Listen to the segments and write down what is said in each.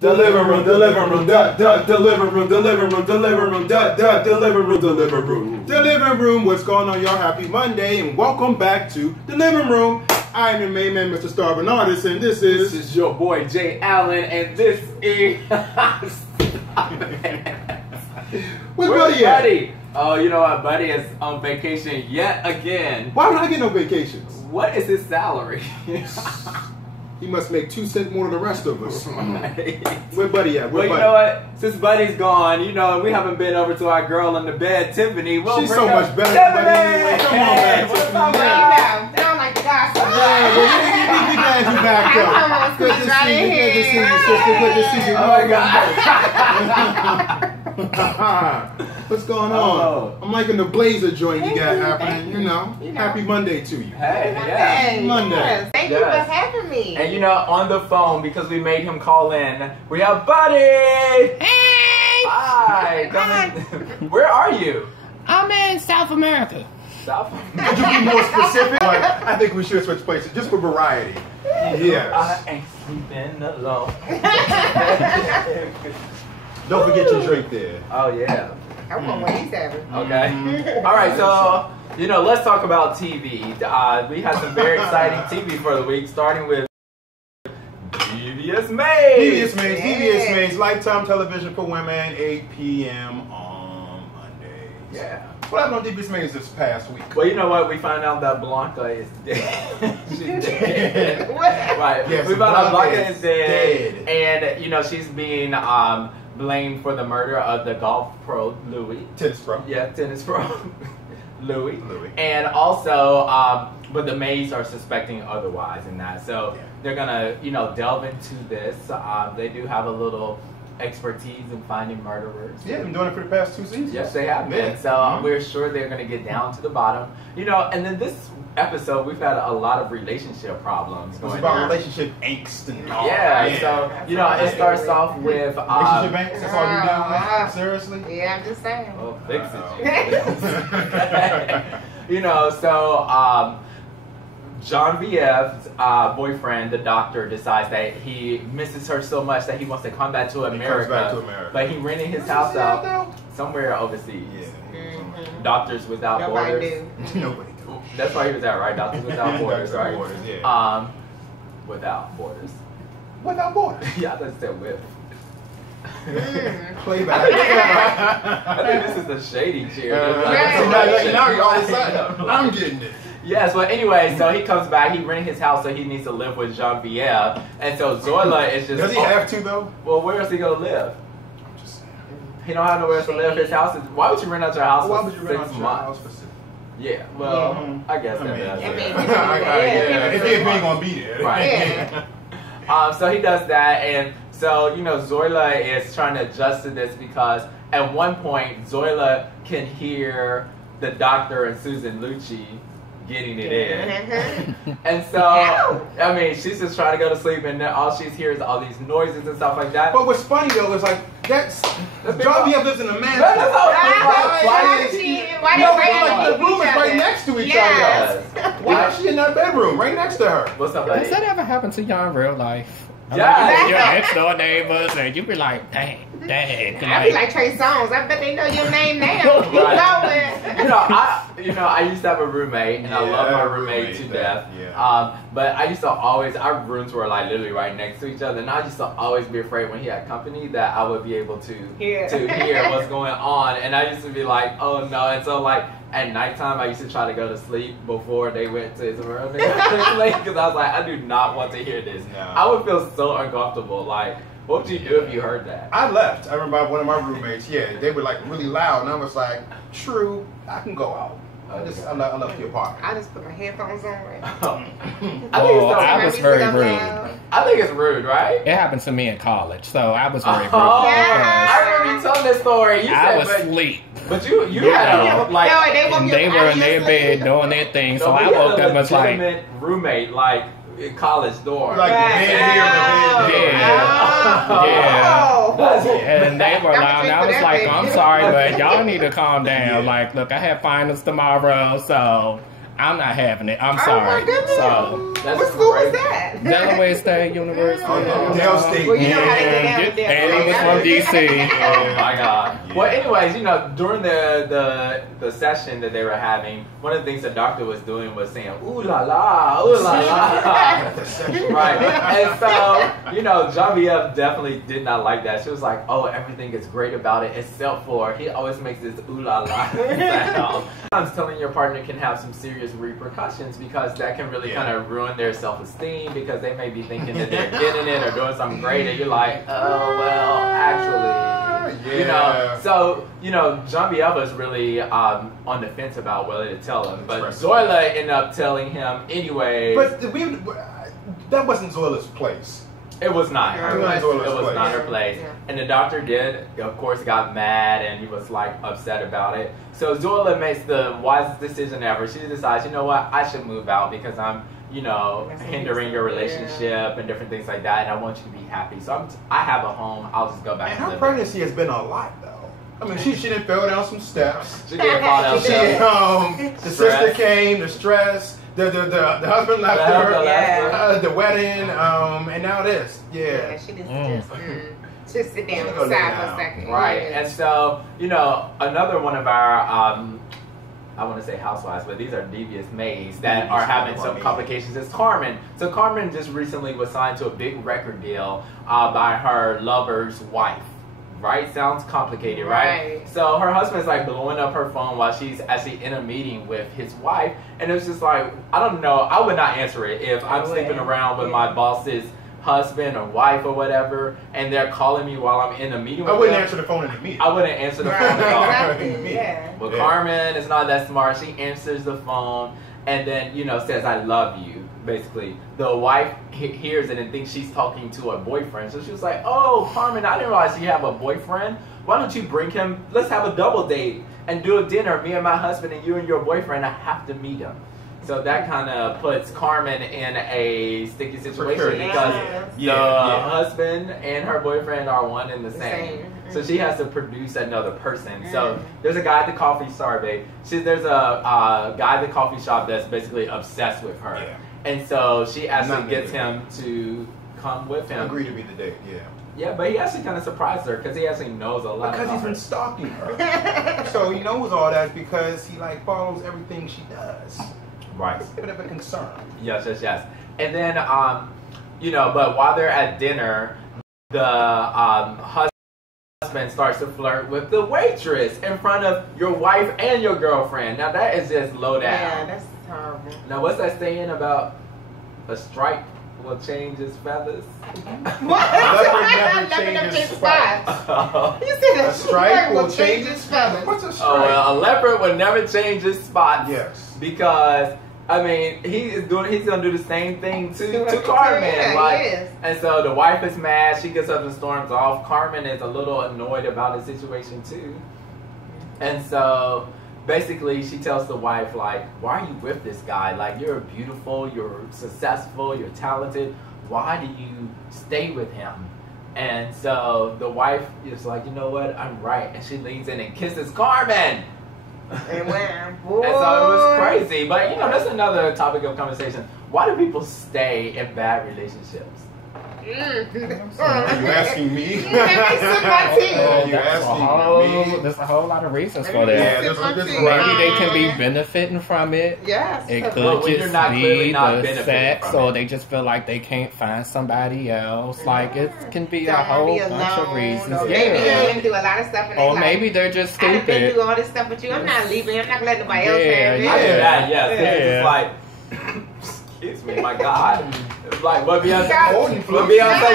Deliver room, deliver room, deliver room, deliver room, deliver room, deliver room, deliver room. Deliver room, what's going on, y'all? Happy Monday, and welcome back to the living room. I'm your main man, Mr. Starvin Artist, and this is your boy Jaye Allen, and this is Where's Buddy at? Buddy? Oh, you know what? Buddy is on vacation yet again. Why would I get no vacations? What is his salary? He must make 2 cents more than the rest of us. Right. Where Buddy at? Well, you know what? Since Buddy's gone, you know, we haven't been over to our girl in the bed, Tiffany. We'll She's so much better than Buddy anyway. Come on, man. What's up, man? man? They don't like the gossip. Yeah, well, we glad you back up. Good to see you. Good to see you, sister. Good to see you. Oh, my God. What's going on? Oh. I'm liking the blazer joint you got happening. You know, happy Monday to you. Hey, yeah. Monday. Yes. Thank you for having me. And you know, on the phone, because we made him call in, we have Buddy! Hey! Hi! Come in. Where are you? I'm in South America. South America? Could you be more specific? Like, I think we should switch places just for variety. Yes. I ain't sleeping alone. Don't forget your drink there. Oh, yeah. I want what he's having. Okay. All right, so, you know, let's talk about TV. We had some very exciting TV for the week, starting with Devious Maids. Devious Maids, Devious Maids, Lifetime television for women, 8 p.m. on Mondays. Yeah. What happened on Devious Maids this past week? Well, you know what? We found out that Blanca is dead. She's dead. Right. Yes, we found out Blanca Blanca is dead. And, you know, she's being blamed for the murder of the golf pro, Louis. Tennis pro. Yeah, tennis pro. Louis. And also, but the maids are suspecting otherwise in that. So they're going to, you know, delve into this. They do have a little expertise in finding murderers. Yeah, been doing it for the past 2 seasons. Yes, they have been. So we're sure they're going to get down to the bottom. You know, and then this episode, we've had a lot of relationship problems going on. It's about relationship angst and all. Yeah, so, you know, it starts off with... relationship angst? That's all you're dealing with? Seriously? Yeah, I'm just saying. Oh, fix it. You know, so... Genevieve's boyfriend, the doctor, decides that he misses her so much that he wants to come back to America. Comes back to America. But he rented his house out somewhere overseas. Yeah. Doctors Without Borders. Nobody do. That's why he was there, right? Doctors Without Borders, right? Borders, yeah. Without Borders. Without Borders. Yeah, I thought you said with. Playback. I think this is the shady chair. Now you're all of a sudden, I'm getting it. Yes, well, anyway, so he comes back. He rented his house, so he needs to live with Genevieve. And so Zoila is just... Does he have to, though? Well, where is he going to live? I'm just saying. He don't have nowhere else to live. His house is... Why would you rent out your house Why for would you rent 6 out your months? house for 6 months? Yeah, well, I guess that does. If you ain't going to be there. Right. So he does that, and so, you know, Zoila is trying to adjust to this because at one point, Zoila can hear the doctor and Susan Lucci getting it in. And so, I mean, she's just trying to go to sleep, and then all she's hears all these noises and stuff like that. But what's funny, though, is like, Genevieve lives in a mansion. Why the room is right next to each other. Why is she in that bedroom right next to her? What's up, buddy? Does that ever happen to y'all in real life? Yeah. Your next door neighbors, and you be like, dang. I be like Trey Songz. I bet they know your name now. Keep going. You know, I used to have a roommate, and I love my roommate to death. Yeah. But I used to always, our rooms were like literally right next to each other, and I used to always be afraid when he had company that I would be able to hear what's going on, and I used to be like, oh no, and so like at nighttime I used to try to go to sleep before they went to his room because I was like, I do not want to hear this. No. I would feel so uncomfortable. Like, what would you do if you heard that? I left. I remember one of my roommates, they were like really loud, and I was like, true, I can go out. I love your apartment. I just put my headphones on. Right? I was very rude. I think it's rude, right? It happened to me in college, so I was very rude. I remember you telling this story. You I said, was asleep. But you had like they were in their bed doing their thing, so I woke up and was like, roommate, like in college dorm, like the bed here and the bed yeah. And they were loud, and I was like, I'm sorry, but y'all need to calm down. Like, look, I have finals tomorrow, so I'm not having it. I'm Oh sorry. my goodness. So, What school was that? Delaware State University. Dale State. Well, you know how they get down Yeah, with them. and he was from DC. Oh my God. Well, anyways, you know, during the session that they were having, one of the things the doctor was doing was saying, ooh la la, ooh la la. Right. And so, you know, Genevieve definitely did not like that. She was like, oh, everything is great about it except for he always makes this ooh la la sound. Sometimes telling your partner can have some serious repercussions because that can really kind of ruin their self-esteem because they may be thinking that they're getting it or doing something great and you're like, oh, well, actually, you know. So, you know, Genevieve was really on the fence about whether to tell him, but Zoila ended up telling him anyway. But that wasn't Zoila's place. It was not her place. It was place. not her place. Yeah. And the doctor did, of course, got mad and he was like upset about it. So Zoila makes the wisest decision ever. She decides, you know what, I should move out because I'm, you know, hindering your relationship and different things like that. And I want you to be happy. So I have a home. I'll just go back. And to her live pregnancy has been a lot, though. I mean, she didn't fall down some steps. She did fall down steps. The sister came, the stress. The husband left her, the wedding, and now this. Yeah. She just sit down on the side for a second. Right. And so, you know, another one of our, I want to say housewives, but these are Devious Maids that are having some complications is Carmen. So Carmen just recently was signed to a big record deal by her lover's wife. Right? Sounds complicated, right? So her husband's like blowing up her phone while she's actually in a meeting with his wife. And it's just like, I don't know. I would not answer it if I'm sleeping around with my boss's husband or wife or whatever, and they're calling me while I'm in a meeting with them. I wouldn't answer the phone in the meeting. I wouldn't answer the phone at all. Yeah. But Carmen is not that smart. She answers the phone and then, you know, says, I love you. Basically, the wife hears it and thinks she's talking to her boyfriend. So she was like, oh, Carmen, I didn't realize you have a boyfriend. Why don't you bring him? Let's have a double date and do a dinner, me and my husband and you and your boyfriend. I have to meet him. So that kind of puts Carmen in a sticky situation because the husband and her boyfriend are one and the same. So she has to produce another person. So there's a guy at the coffee, sorry babe. There's a guy at the coffee shop that's basically obsessed with her. Yeah. And so she actually gets him to come with him. Agree to be the date, Yeah, but he actually kind of surprised her because he actually knows a lot because he's been stalking her. So he knows all that because he like follows everything she does. Right. It's a bit of a concern. Yes. And then, you know, but while they're at dinner, the husband starts to flirt with the waitress in front of your wife and your girlfriend. Now that is just low down. Yeah, that's horrible. Now what's that saying about a stripe will change its feathers? What? Never changes spots. You said a stripe will change its feathers. What's a stripe? Oh, well, a leopard will never change its spots. Yes. Because I mean, he's gonna do the same thing to Carmen. And so the wife is mad, she gets up and storms off. Carmen is a little annoyed about the situation too. And so basically she tells the wife, like, why are you with this guy? Like, you're beautiful, you're successful, you're talented. Why do you stay with him? And so the wife is like, you know what, I'm right. And she leans in and kisses Carmen. And so it was crazy. But, you know, that's another topic of conversation. Why do people stay in bad relationships? Are you asking me? You asking me? There's a whole lot of reasons for that. Yeah, maybe they can be benefiting from it. Yes. It could just be the sex, or they just feel like they can't find somebody else. Like, it can be a whole bunch of reasons. Or maybe they've been through a lot of stuff. And or maybe they're just stupid. I've been through all this stuff with you. I'm not leaving. I'm not going to let nobody else have it. I do that, yes. It's like, excuse me, my God. Like what Beyonce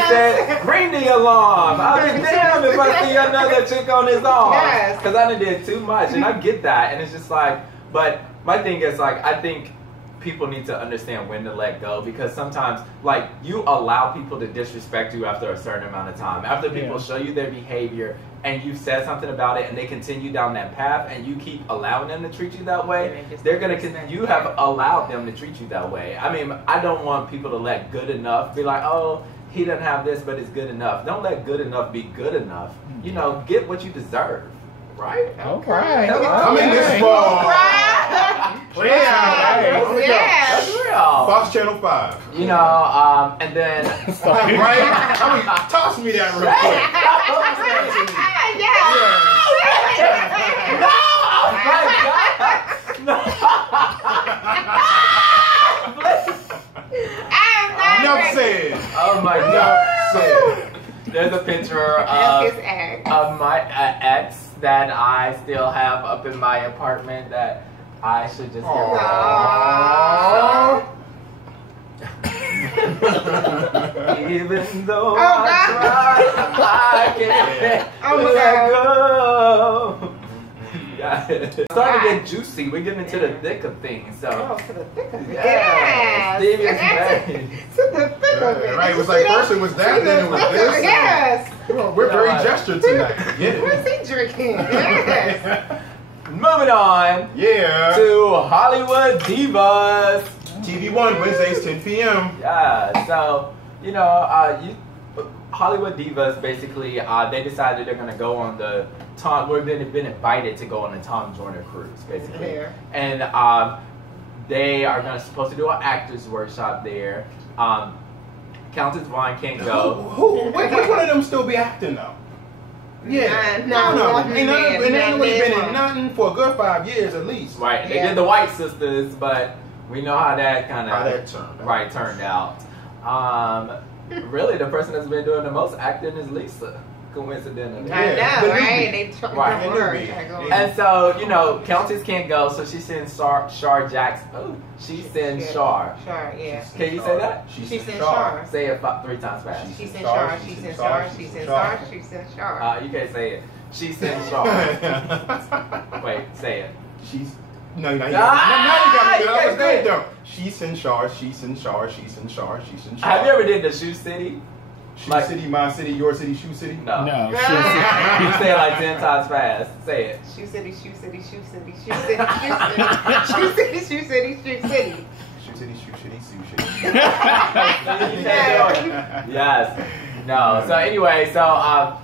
said, ring the alarm. I'll be damned if I see another chick on his arm. Because I done did too much, and I get that. And it's just like, but my thing is like, I think people need to understand when to let go, because sometimes, like, you allow people to disrespect you after a certain amount of time. After people show you their behavior and you said something about it and they continue down that path and you keep allowing them to treat you that way, they're going to, you have allowed them to treat you that way. I mean, I don't want people to let good enough be like, oh, he doesn't have this, but it's good enough. Don't let good enough be good enough. You know, get what you deserve. Right? Okay. Coming this fall. That's real. Fox Channel 5. You know, and then Right? I mean, toss me that real quick. No! Enough said. Oh my God. There's a picture of my ex that I still have up in my apartment that I should just get rid of. Even though I try, I can't let go. It's starting to get juicy. We're getting into the thick of things. So. Oh, to the thick of it. Yes. Devious. To the thick of it. Right, it was like first it was that, then it was this. Yes. We're very gestured tonight. Get it. What's he drinking? Yes. Moving on. Yeah. To Hollywood Divas. TV One, Wednesdays, 10 p.m. Yeah, so, you know, Hollywood Divas, basically, they decided they're going to go on the Tom, we've been invited to go on the Tom Joyner cruise, basically. Yeah. And they are supposed to do an actors workshop there. Countess Vaughn can't go. Which one of them still be acting though? Yeah, no. And they ain't really been in nothing for a good 5 years at least. Right, they did the White Sisters, but we know how that kind of turned out. Really, the person that's been doing the most acting is Lisa. Coincidentally, I know, right? They and so, you know, Countess can't go, so she sends Shar Jackson. Oh, she sends Shar. Shar, yeah. Can you say that? She sends Shar. Say it 3 times fast. She sends Shar. She sends Shar. She sends Shar. She sends Shar. You can't say it. She sends Shar. Wait, say it. No, you got me. That was good though. She sends Shar. She sends Shar. She sends Shar. She sends Shar. Have you ever did the Shoe City? Shoe City, my city, your city, Shoe City? No. No. You say it like 10 times fast. Say it. Shoe City, Shoe City, Shoe City, Shoe City, Shoe City, Shoe City, Shoe City. Shoe City, Shoe City, Shoe City. Yes. No. So anyway, so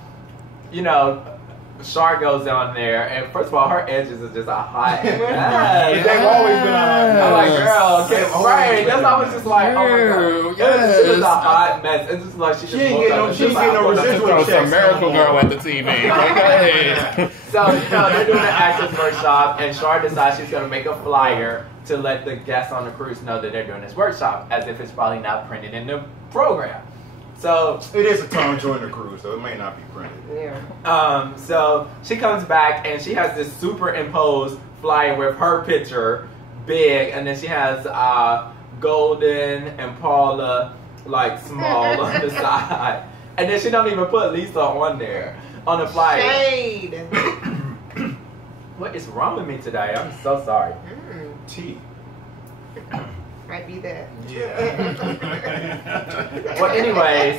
you know, Shar goes on there, and first of all, her edges are just a hot mess. They've always been a hot mess. I'm like, girl, okay, right. That's I was just like, oh my God. Yes. She was a hot mess. It's just like she ain't getting no residual checks. Some Miracle Girl at the TV. Go ahead. So, you know, they're doing an actors workshop, and Shar decides she's going to make a flyer to let the guests on the cruise know that they're doing this workshop, as if it's probably not printed in the program. So it is a Tom Joyner cruise, so it may not be printed. Yeah. So she comes back and she has this superimposed flyer with her picture, big, and then she has Golden and Paula like small on the side, and then she don't even put Lisa on there on the flyer. Shade. What is wrong with me today? I'm so sorry. Tea. Might be that. Yeah. Well, anyways,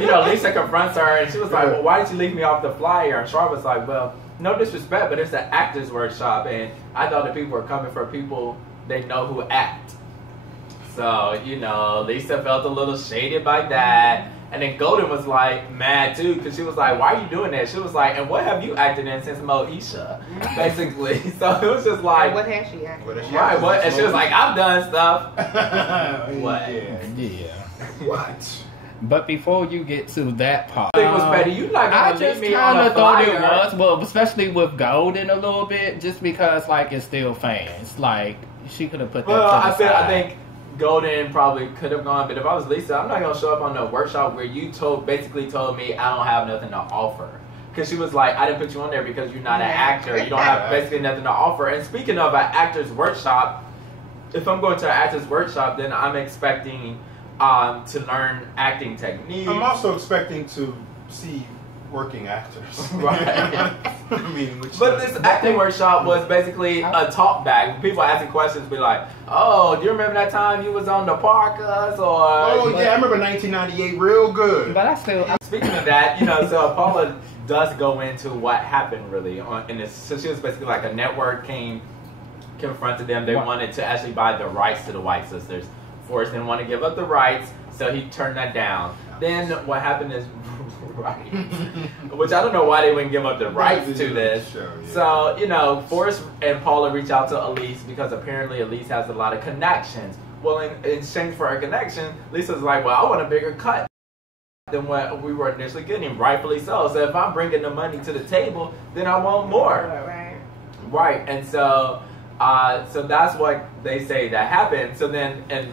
you know, Lisa confronts her and she was like, well, why did you leave me off the flyer? And Shar was like, well, no disrespect, but it's an actors workshop, and I thought the people were coming for people they know who act. So, you know, Lisa felt a little shaded by that. And then Golden was like mad too, because she was like, why are you doing that? She was like, and what have you acted in since Moesha? Basically. So it was just like, what has she acted? Right, what? And she was like, I've done stuff. What? Yeah. What? But before you get to that part, I think it was better. You not I gonna just leave me on kind a of thought flyer. it was, well, especially with Golden a little bit, just because like it's still fans. Like she could have put that. Well, to the I side. think Golden probably could have gone, but if I was Lisa, I'm not gonna show up on the workshop where you basically told me I don't have nothing to offer. Because she was like, I didn't put you on there because you're not an actor. You don't have basically nothing to offer. And speaking of an actor's workshop, if I'm going to an actor's workshop, then I'm expecting to learn acting techniques. I'm also expecting to see working actors. Right. I mean, But this acting workshop was basically a talk back. People asking questions, be like, "Oh, do you remember that time you was on the Parkas?" Or oh yeah, I remember 1998 real good. But I still. Speaking of that, you know, so Paula does go into what happened really in this. So she was basically like a network confronted them. They wanted to actually buy the rights to the White Sisters. Forrest didn't want to give up the rights, so he turned that down. Then what happened is Right. Which I don't know why they wouldn't give up the rights to this. Show, yeah. So, you know, Forrest and Paula reach out to Elise because apparently Elise has a lot of connections. Well, in exchange for her connection, Lisa's like, well, I want a bigger cut than what we were initially getting, rightfully so. So if I'm bringing the money to the table, then I want more. Right. And so, so that's what they say that happened. So then, and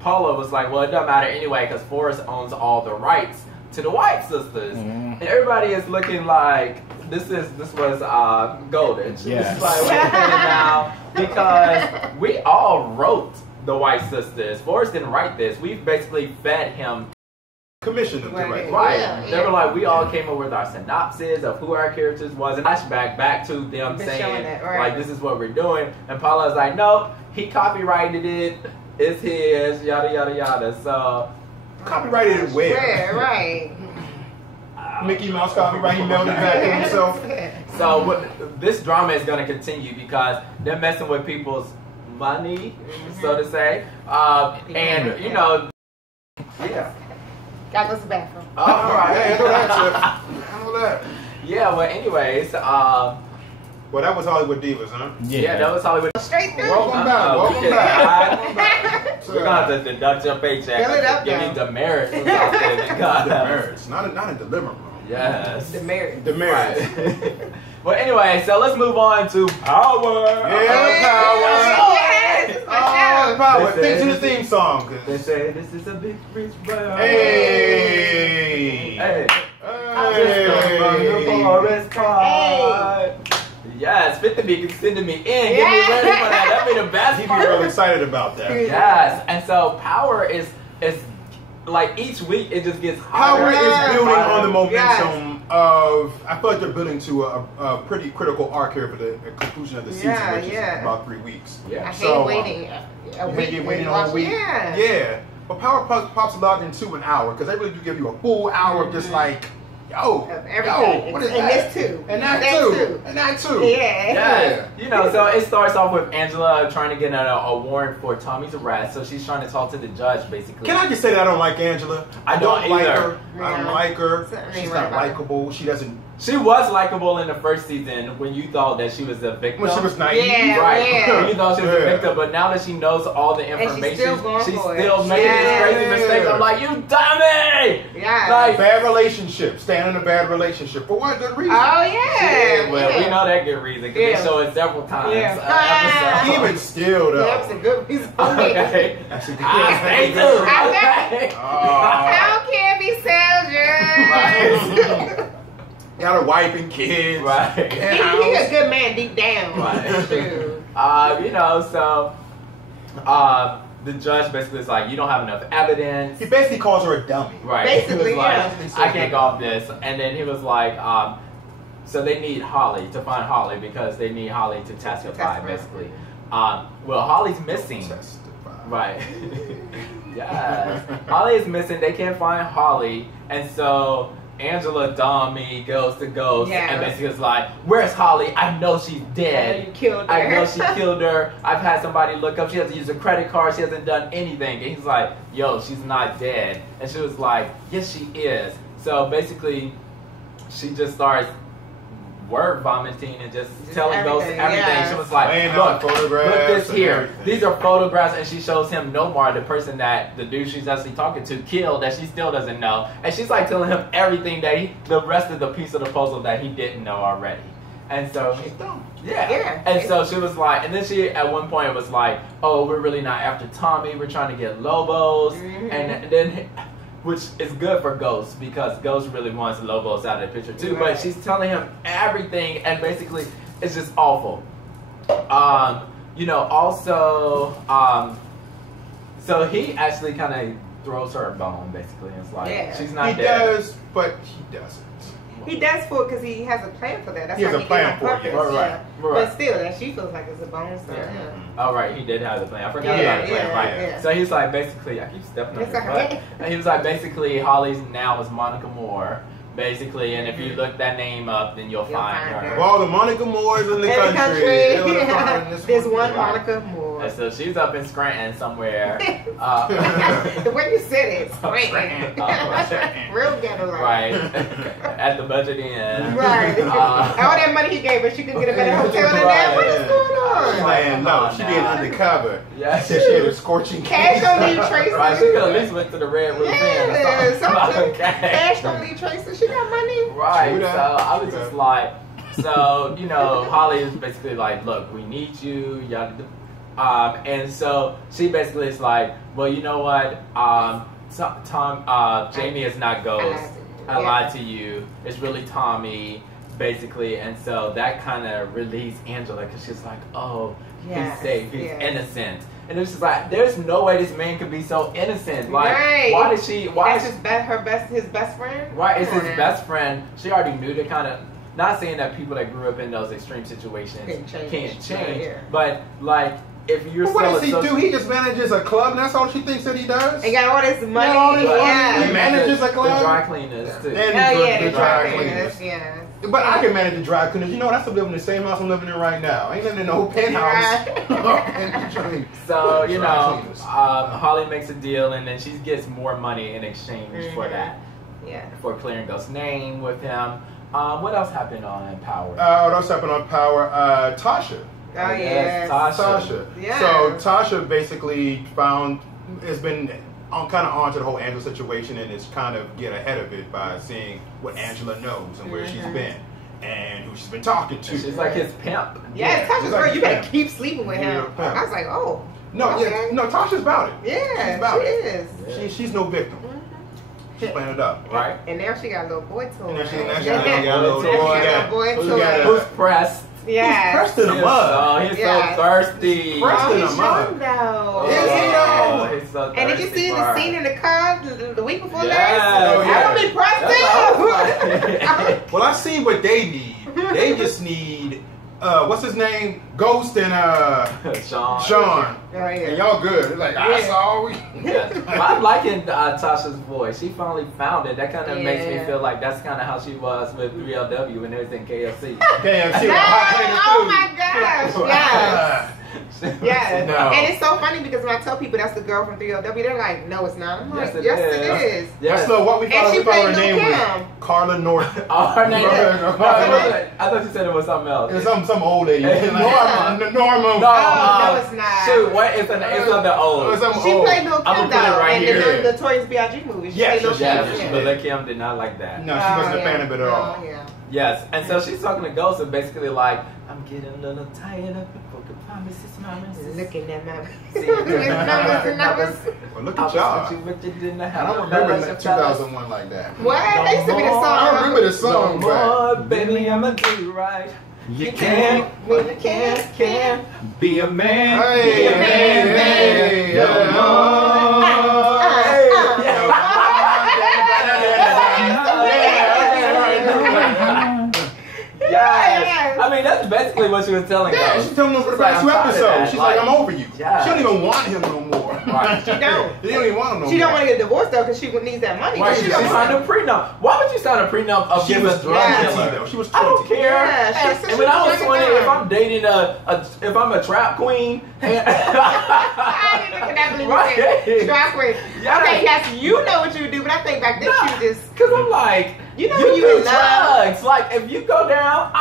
Paula was like, well, it doesn't matter anyway because Forrest owns all the rights to the White Sisters. And everybody is looking like this was golden. Yes. This is like, wait a minute now, because we all wrote the White Sisters. Forrest didn't write this. We basically fed him. Commissioned them to write. Right. Yeah, They were like, we all came up with our synopsis of who our characters was, and flashback back to them saying, like, this is what we're doing. And Paula was like, no, he copyrighted it. It's his, yada, yada, yada. So, Copyrighted it where? Right. Mickey Mouse copyright, he mailed it back to himself. so this drama is going to continue because they're messing with people's money, so to say. And, you know, yeah. Gotta go to the bathroom. All right. Yeah, I know that, Chip. I know that. Yeah, well, anyways, well, that was Hollywood Divas, huh? yeah, that was Hollywood. Straight through. Welcome back. Welcome back. We're gonna have to deduct your paycheck. Fill it up, Give though. me demerits. Demerits. Demerits. Not in the living room. Yes. Demerits. Demerits. Right. Well, anyway, so let's move on to Power. Yes. Power. Think to the theme song. They say this is a big rich world. Hey. Hey. I'm just coming from the forest part. Yes, 50 be sending me in. Get me ready for that. That'd be the best He'd be part. real excited about that. Yes, and so Power is like each week it just gets Power hotter. is building on the momentum Yes. of. I feel like they're building to a pretty critical arc here for the conclusion of the season, which is about 3 weeks. Yeah. I hate So, waiting a week. You're when waiting you on a watch- week. Yeah. Yeah. But Power pops a lot into an hour because they really do give you a full hour of just like, yo, Everything. what is And that? this too. And that That too. too. And that too. Yeah. Yeah, you know, so it starts off with Angela trying to get a warrant for Tommy's arrest. So she's trying to talk to the judge, basically. Can I just say that I don't like Angela? I don't like either. her. I don't like her. Something She's ain't not right about her. likable. She doesn't. She was likable in the first season when you thought that she was a victim. When she was naive. Yeah. Right. Yeah. You thought she was a Yeah. victim, but now that she knows all the she's information, still going for it. making this crazy Yeah. mistake. I'm like, you dummy! Yeah. Like, Bad relationship. Staying in a bad relationship. For what good reason? Oh yeah. well, we know that good reason because Yeah. they show it several times. Yeah. Episode. Even still, though. That's a good reason for me. Okay. That's a good I stay tuned. I Okay. Oh. I don't care if he sells drugs. Got a wife and kids. Right. He a good man deep down. Right. True. You know, so the judge basically is like, you don't have enough evidence. He basically calls her a dummy. Right. Basically, he was like, yeah. I can't go off this. And then he was like, so they need Holly to find Holly because they need Holly to testify, basically. Well, Holly's missing. Testify. Right. Yes. Holly is missing. They can't find Holly. And so Angela Dummy goes to Ghost and basically is like, where's Holly? I know she's dead. You killed her. I know she killed her. I've had somebody look up. She hasn't used a credit card. She hasn't done anything. And he's like, yo, she's not dead. And she was like, yes, she is. So basically, she just starts word vomiting and just telling Ghost everything. Yeah. She was like, Laying out look photographs this and here. everything. These are photographs, and she shows him Nomar, the person that the dude she's actually talking to killed, that she still doesn't know. And she's like telling him everything that the rest of the piece of the puzzle that he didn't know already. And so She's dumb. yeah. And so she was like, and then she at one point was like, oh, we're really not after Tommy. We're trying to get Lobos. Mm-hmm. And then, which is good for Ghost because Ghost really wants Lobos out of the picture too. Right. But she's telling him everything, and basically, it's just awful. You know, also, so he actually kind of throws her a bone, basically. It's like, she's not He dead. does, but he doesn't. He does for it because he has a plan for that. That's He has why a plan did for it, purpose, yeah. Right. But still, that she feels like it's a bone. So yeah. Oh, right, he did have the plan. I forgot Yeah, about the plan, yeah, right. yeah. So he's like, basically, I keep stepping on It's his alright. butt. And he was like, basically, Holly's now is Monica Moore, basically, and if you look that name up, then you'll find her. Of all the Monica Moores in the country, they would have found this There's one Right. Monica Moore. And so she's up in Scranton somewhere. The way you said it, Scranton. Real ghetto. Right. At the budget end. Right. All that money he gave her, she could get a better hotel than that. What is going on? Man, no, she being undercover. Yeah. She said she had a scorching Cash don't need traces. Right, she could at least went to the Red Roof Inn. Yeah, something. Cash don't need traces. She got money. Right. So I was just like, so, you know, Holly is basically like, look, we need you, yada. And so she basically is like, well, you know what? Jamie is not Ghost. I lied to you. It's really Tommy, basically. And so that kind of relieves Angela because she's like, oh, he's safe. He's innocent. And it's just like, there's no way this man could be so innocent. Like, why did she? Why is his best friend? Right, it's his best friend. She already knew the kind of. Not saying that people that grew up in those extreme situations can't change, but like if you're what does he do? He just manages a club, and that's all she thinks that he does. He got all this money. He manages a club. The dry cleaners too. And the dry cleaners. Yeah. But I can manage the dry cleaners. You know, that's live in the same house I'm living in right now. I ain't living in no penthouse. So you know, Holly makes a deal, and then she gets more money in exchange for that. Yeah. For clearing Ghost's name with him. What else happened on Power? What else happened on Power? Tasha. Oh, yes. Tasha. Yeah. So Tasha basically has been kind of on to the whole Angela situation and is kind of get ahead of it by seeing what Angela knows and where she's been and who she's been talking to. And she's like his pimp. Yeah, Tasha's like, girl, you better keep sleeping with him. I was like, oh. No, no, Tasha's about it. Yeah, she is. Yeah. She's no victim. She's playing it up. Right. And now she got a little boy toy. And now she got a little boy toy. Who's pressed? Yeah. He's pressed in a mug. Oh, he's so thirsty. Pressed in a mug. Is he though? He's so thirsty. And did you see the scene in the car the week before last? Oh, yeah. I don't be pressed in. Well, I see what they need. They just need what's his name? Ghost and Sean. Oh, yeah. And y'all good. It's like, I saw we. I'm liking Tasha's voice. She finally found it. That kind of makes me feel like that's kind of how she was with 3LW when it was in KFC. KFC. Oh my gosh. Yes. Yes. No. And it's so funny because when I tell people that's the girl from 3LW, they're like, no, it's not. I'm like, yes, it is. Yes. So what we thought her name was Carla North. Oh, her name. I thought you said it was something else. It's some old lady. Norma. No, it's not. Shoot, what? It's something old. She played Lil' Kim though in the Notorious B.I.G. movie. Yes, but Lil' Kim did not like that. No, she wasn't a fan of it at all. Yes, and so she's talking to Ghost and basically like, I'm getting a little tired of broken promises, promises. Looking at my numbers. Well, look at y'all. I don't remember 2001 like that. What? That used to be the song. I don't remember the song, but baby, I'ma do right. You can't be a man. Hey, I mean, that's basically what she was telling us. Yeah, she's telling him for the past 2 episodes. She's like, I'm over you. Yeah. She don't even want him no more. Right. She don't. She don't even want him no more. She don't want to get divorced though because she needs that money. Right. She signed a prenup. Why would you sign a prenup of giving a drug dealer? She was 20. I don't care. Yeah, and when I was 20, if I'm dating if I'm a trap queen, I didn't think trap queen. Okay, yes, you know what you do, but I think back then she was just because I'm like. You know you in drugs. Like if you go down,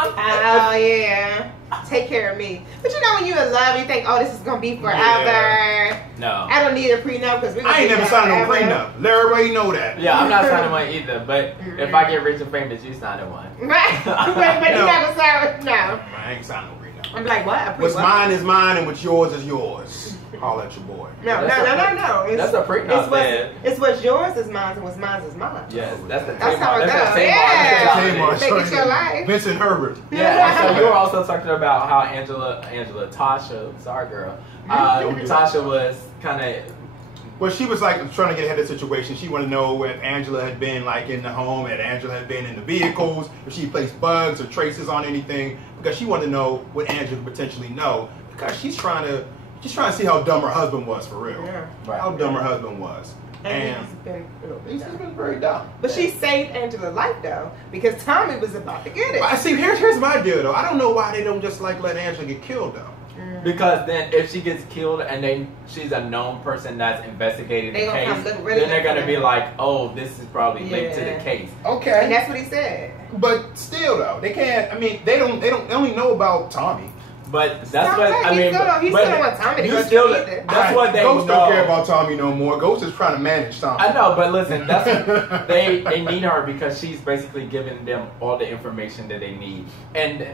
take care of me. But you know when you in love, you think, oh, this is gonna be forever. Yeah. No, I don't need a prenup because I ain't never signed no prenup. Let everybody know that. Yeah, I'm not signing one either. But if I get rich and famous, you signing one. Right? but you never sign. No, I ain't signing no prenup. I'm like, what? What's mine is mine, and what's yours is yours. Holler at your boy. No. That's a prenup. It's what's yours is mine, and what's mine is mine. Yes, that's how it goes. Yeah, take your life. Vincent Herbert. Yeah. So you were also talking about how Tasha, sorry girl, Tasha was kind of. Well, she was like trying to get ahead of the situation. She wanted to know if Angela had been like in the home, if Angela had been in the vehicles, if she placed bugs or traces on anything, because she wanted to know what Angela could potentially know, because she's trying to see how dumb her husband was for real. Yeah. Right. How dumb her husband was. And he's been very dumb. But she saved Angela's life though, because Tommy was about to get it. But see, here's my deal though. I don't know why they don't just like let Angela get killed though. Because then if she gets killed and she's a known person that's investigating the case, then they're going to be like, oh, this is probably linked to the case. Okay. And that's what he said. But still, though, they can't. I mean, they only know about Tommy. But that's what I mean. He still don't want Tommy to go either. That's what they Ghost know. don't care about Tommy no more. Ghost is trying to manage Tommy. I know, but listen, that's they need her because she's basically giving them all the information that they need. And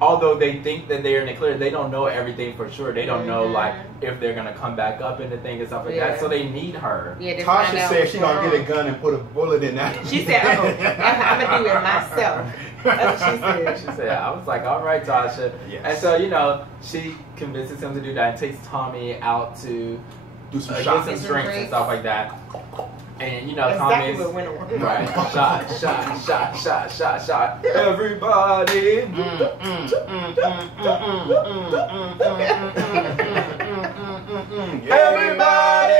although they think that they're in the clear, they don't know everything for sure. They don't know like if they're gonna come back up in the thing and stuff like that. So they need her. Yeah, Tasha said she's gonna get a gun and put a bullet in that. She said, "Oh, I'm gonna do it myself." That's what she said. She said, I was like, all right, Tasha. Yes. And so, she convinces him to do that and takes Tommy out to do some get shots. some drinks and stuff like that. And, Exactly Tommy's... what went on. Right. Shot. Everybody. Everybody.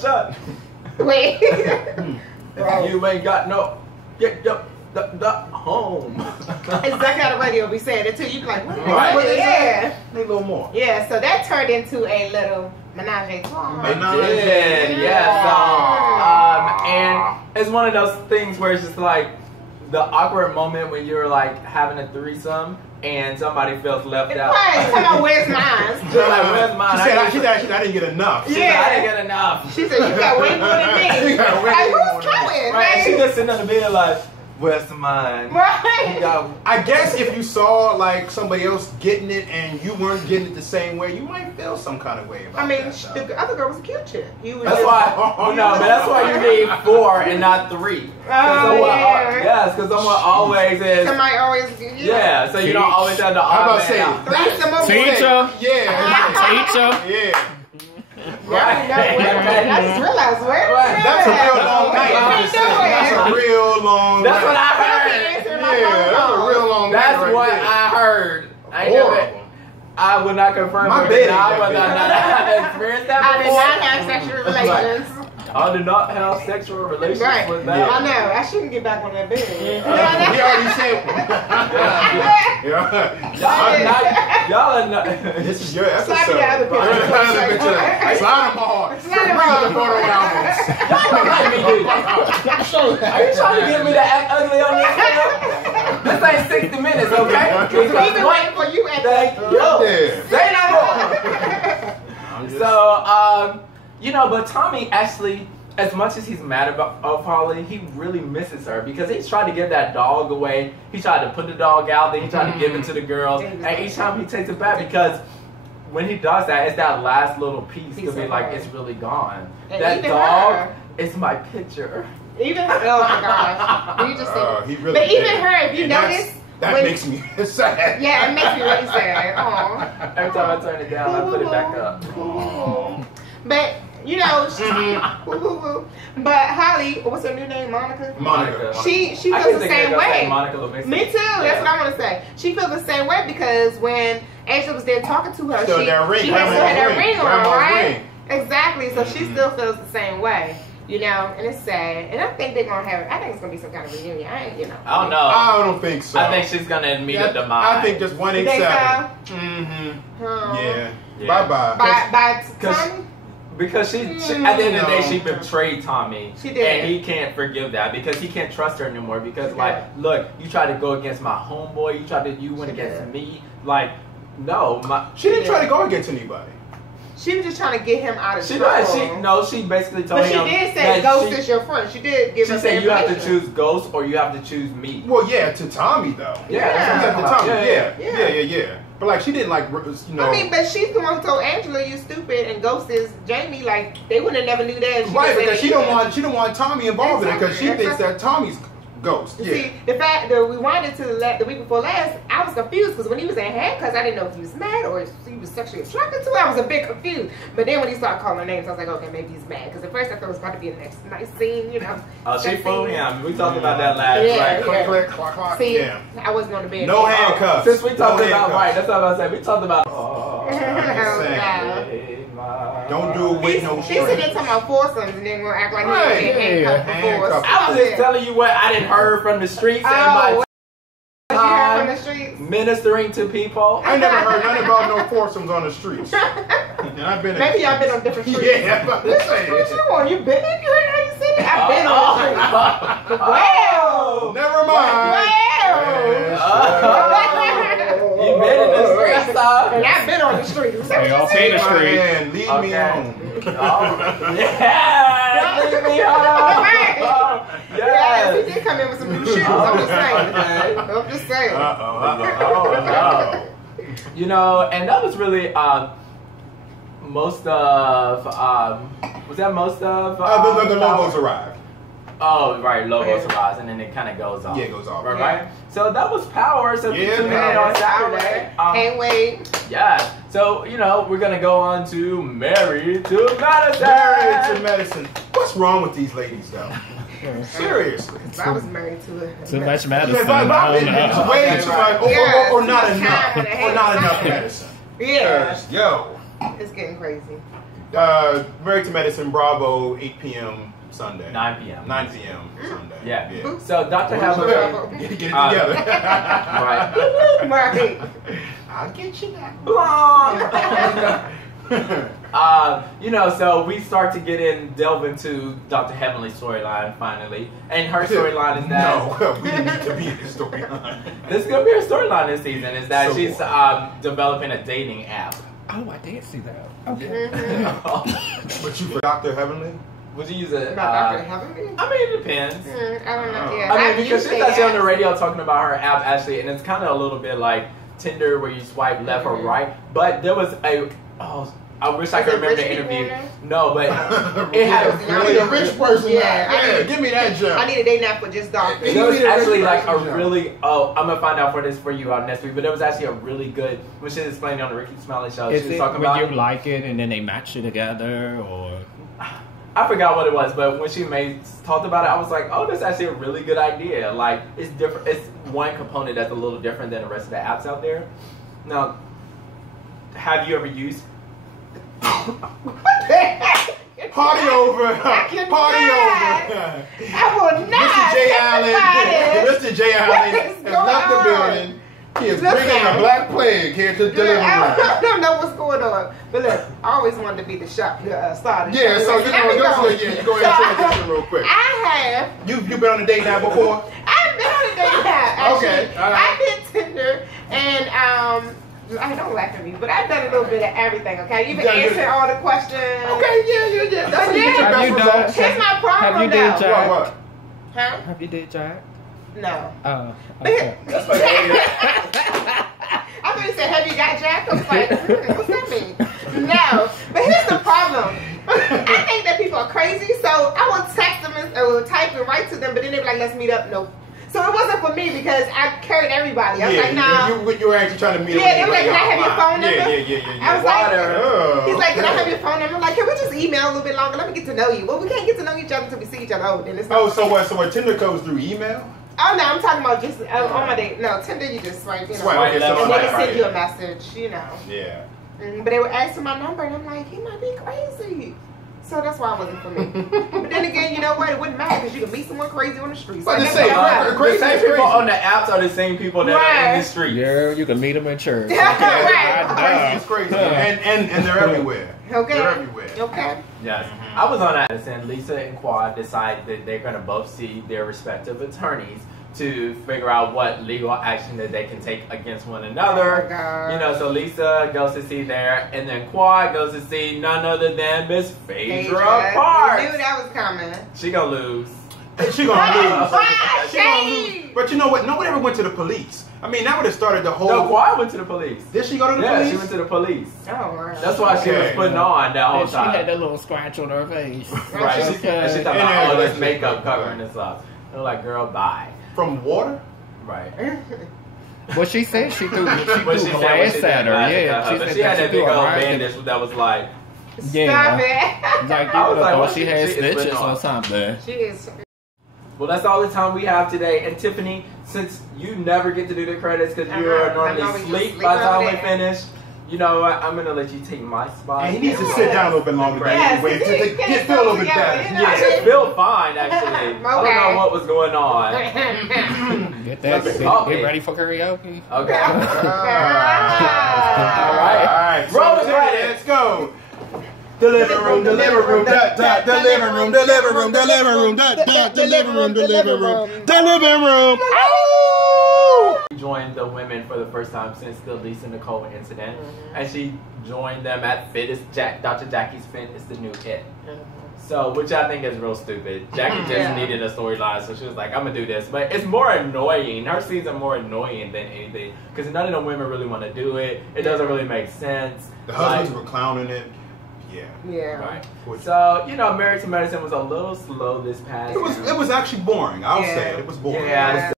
Shot. Wait. You ain't got no the home. Exactly how the radio be saying it too. You be like, what? Right. Yeah. A little more. Yeah, so that turned into a little menage a trois. It did, yeah. So, and it's one of those things where it's just like the awkward moment when you're like having a threesome and somebody feels left out. Right, come on, where's mine? She's like, where's mine? She said, I didn't get enough. She said, I didn't get enough. She said, you got way more than me. You got way Like, more who's than me. coming? Right, and she just sitting on the bed like, where's mine? Right. I guess if you saw like somebody else getting it and you weren't getting it the same way, you might feel some kind of way about I mean, that. So. the other girl was a cute chick. That's why, but that's why you need 4 and not 3. Yes, because someone always is. Somebody always, Yeah, so you don't always have the How about odd man out. Teacher. Yeah. Right. I just realized where. That's a real long night. That's a real long night. That's what I heard. That's a real long night. That's right what there. I heard. I would not confirm My it. bed I ain't would that not have experienced that I did before. not have sexual relations. I did not have sexual relations Right. with that. I know. I shouldn't get back on that bed. He already said. Y'all are not. This is your episode. Slide me the other picture. Slide them hard. Slide them Bring hard. the photo albums. Y'all don't let me do that. Are you trying to get me to act ugly on this video? This ain't 60 minutes, okay? We've been waiting for you at Thank you. Say no more. So, but Tommy actually, as much as he's mad about Holly, he really misses her because he's trying to get that dog away. He tried to put the dog out, then he tried to give it to the girls, and each time he takes it back because when he does that, it's that last little piece to be like, it's really gone. And that even dog her. is my picture. Even, oh my gosh. You just said, he really but even did. her, if you And notice. that makes me sad. Yeah, it makes me really sad. Aww. Every time I turn it down, I put it back up. But, but Holly, what's her new name? Monica? She feels the same way. Me too, that's what I want to say. She feels the same way because when Angela was there talking to her, she still had that ring on, right? Exactly, so she still feels the same way. And it's sad. And I think they're going to have, I think it's going to be some kind of reunion. I don't know. I don't think so. I think she's going to meet a demise. I think just 187. So? Yeah. Bye-bye. By Tommy? Because she at the end of the day, she betrayed Tommy. She did. And he can't forgive that because he can't trust her anymore. Because, look, you tried to go against my homeboy. You went against me. Like, no. She didn't try to go against anybody. She was just trying to get him out of trouble. She basically told him. But she did say Ghost is your friend. She did give him. She said you have to choose Ghost or you have to choose me. Well, yeah, to Tommy though. Yeah. To Tommy. Yeah. But like she didn't like. I mean, but she's the one who told Angela you stupid and Ghost is Jamie. Like they wouldn't have never knew that. Right, because she don't want Tommy involved in it because she thinks that Tommy's Ghost. See, the fact that we winded to the week before last, I was confused because when he was in handcuffs, I didn't know if he was mad or if he was sexually attracted to her. I was a bit confused. But then when he started calling her names, I was like, okay, maybe he's mad. Because at first I thought it was about to be a nice scene, Oh, she fooled him. We talked about that last night. Click, clock, clock. See, I wasn't on the bed. No handcuffs. Since we talked about, right, that's what I was saying. We talked about. Don't do it with no He's sitting there talking about foursomes and then we'll act like he was handcuffed before. I was just telling you what I didn't heard from the streets. And the streets. Ministering to people. I never heard nothing about no foursomes on the streets. And I've been maybe y'all been on different streets. Yeah, but what you want? You been in? You heard how you said it? I've been on the streets. Wow. Never mind. You been in the streets, and I've been on the streets. They all pay the street. Man, leave me alone. Yeah, leave me alone. Yes, he did come in with some new shoes. I'm just saying. I'm just saying. You know, and that was really most of. Was that most of? The logos arrived. Oh, right, logos arrives, and then it kind of goes off. Yeah, it goes off. Right. So that was Power. So yeah, tune in on Saturday. Can't wait. Yeah. So, you know, we're going to go on to Married to Medicine. Married to Medicine. What's wrong with these ladies, though? Seriously. I was married to it. Too much medicine. It's way too much. Or not enough. Or not enough medicine. Yeah. Yo. It's getting crazy. Married to Medicine, Bravo, 8 p.m. Sunday. 9 p.m. 9 p.m. Sunday. Yeah. So Dr. Havlicek. Get it together. Right. I'll get you that. You know, so we start to delve into Dr. Heavenly's storyline finally, and her storyline is that no, we need to be in this storyline. This is gonna be her storyline this season. Is that she's developing a dating app. Oh, I did see that. Okay. But you for Dr. Heavenly? Would you use it? Dr. Heavenly? I mean, it depends. I don't know. Yeah. I mean, because she's actually on the radio talking about her app actually, and it's kind of a little bit like Tinder where you swipe left or right. But there was I wish I could remember the interview. No, but it had a really rich person. Yeah, give me that job. I need a dating app for just doctors. There was actually like a really I'm gonna find out for you next week. But there was actually a really good when she was explaining on the Ricky Smiley show. Is she was it talking when about you like it and then they match it together, or I forgot what it was, but when she talked about it, I was like, oh, that's actually a really good idea. Like it's different. It's one component that's a little different than the rest of the apps out there. Now, have you ever used? Party over. Party over. I will not. Mr. J. Allen has left the building. He is bringing the Black Plague here to deliver. I don't know what's going on. But look, I always wanted to be the shop starter. Yeah, so you go ahead and transition real quick. I have. You've been on a date now before? I've been on a date now. Okay. I did Tinder and I don't laugh at me, but I've done a little bit of everything, okay? You've been answering all the questions. Okay, yeah. That's how you get your best results. Here's my problem, have you did Jack? What? Huh? Have you did Jack? No. Oh, okay. That's like I thought you said, have you got Jack? I was like, what's that mean? No. But here's the problem. I think that people are crazy, so I will text them or type and write to them, but then they're like, let's meet up. Nope. So it wasn't for me because I carried everybody. I was like, nah. You were actually trying to meet up. Yeah, they were like, can I have your phone number? Yeah. I was like, he's like, can I have your phone number? I'm like, can we just email a little bit longer? Let me get to know you. Well, we can't get to know each other until we see each other. Oh, then it's so what Tinder goes through email? Oh, no, I'm talking about just on my date. No, Tinder, you just swipe, you know. Swipe, and they can send you a message, you know. Yeah. But they were asking my number, and I'm like, he might be crazy. So that's why it wasn't for me. But then again, you know what? It wouldn't matter because you can meet someone crazy on the street. So the same people on the apps are the same people that are in the street. Yeah, you can meet them in church. Crazy is crazy. And they're everywhere. Okay. They're everywhere. Okay. Yes. I was on that, and Lisa and Quad decided that they're going to both see their respective attorneys to figure out what legal action that they can take against one another. Oh my God. You know, so Lisa goes to see there, and then Quad goes to see none other than Miss Phaedra Parks. I knew that was coming. She gonna lose. She gonna lose. She gonna lose. But you know what? No one ever went to the police. I mean, that would have started the whole... No, Quad went to the police. Did she go to the police? Yeah, she went to the police. Oh, wow. That's why she was putting on that whole time. She had that little scratch on her face. Right. She thought about all this makeup covering this up. They're like, girl, bye. From water? Right. Well, she said she threw glass at her. Yeah, but she had that big old bandage that was like... Stop it. Like, you thought she had stitches or something. She is... Well, that's all the time we have today. And Tiffany, since you never get to do the credits because you're normally asleep by the time we finish, you know what? I'm going to let you take my spot. And he needs to sit down a little bit longer. Yes, to feel a little bit better. Yeah, I feel fine, actually. I don't know what was going on. Get with that. Get ready for karaoke. Okay. All right. Roll it. Let's go. The living room, the living room, the living room, the living room, the living room, the living room, the living room, the living room. She joined the women for the first time since the Lisa Nicole incident, and she joined them at Dr. Jackie's Fitness, the new hit. So, which I think is real stupid. Jackie just needed a storyline, so she was like, I'm gonna do this. But it's more annoying. Her scenes are more annoying than anything, because none of the women really want to do it. It doesn't really make sense. The husbands were clowning it. Yeah. Right. So, you know, Married to Medicine was a little slow this past year. It was actually boring. I'll say it. It was boring. Yeah.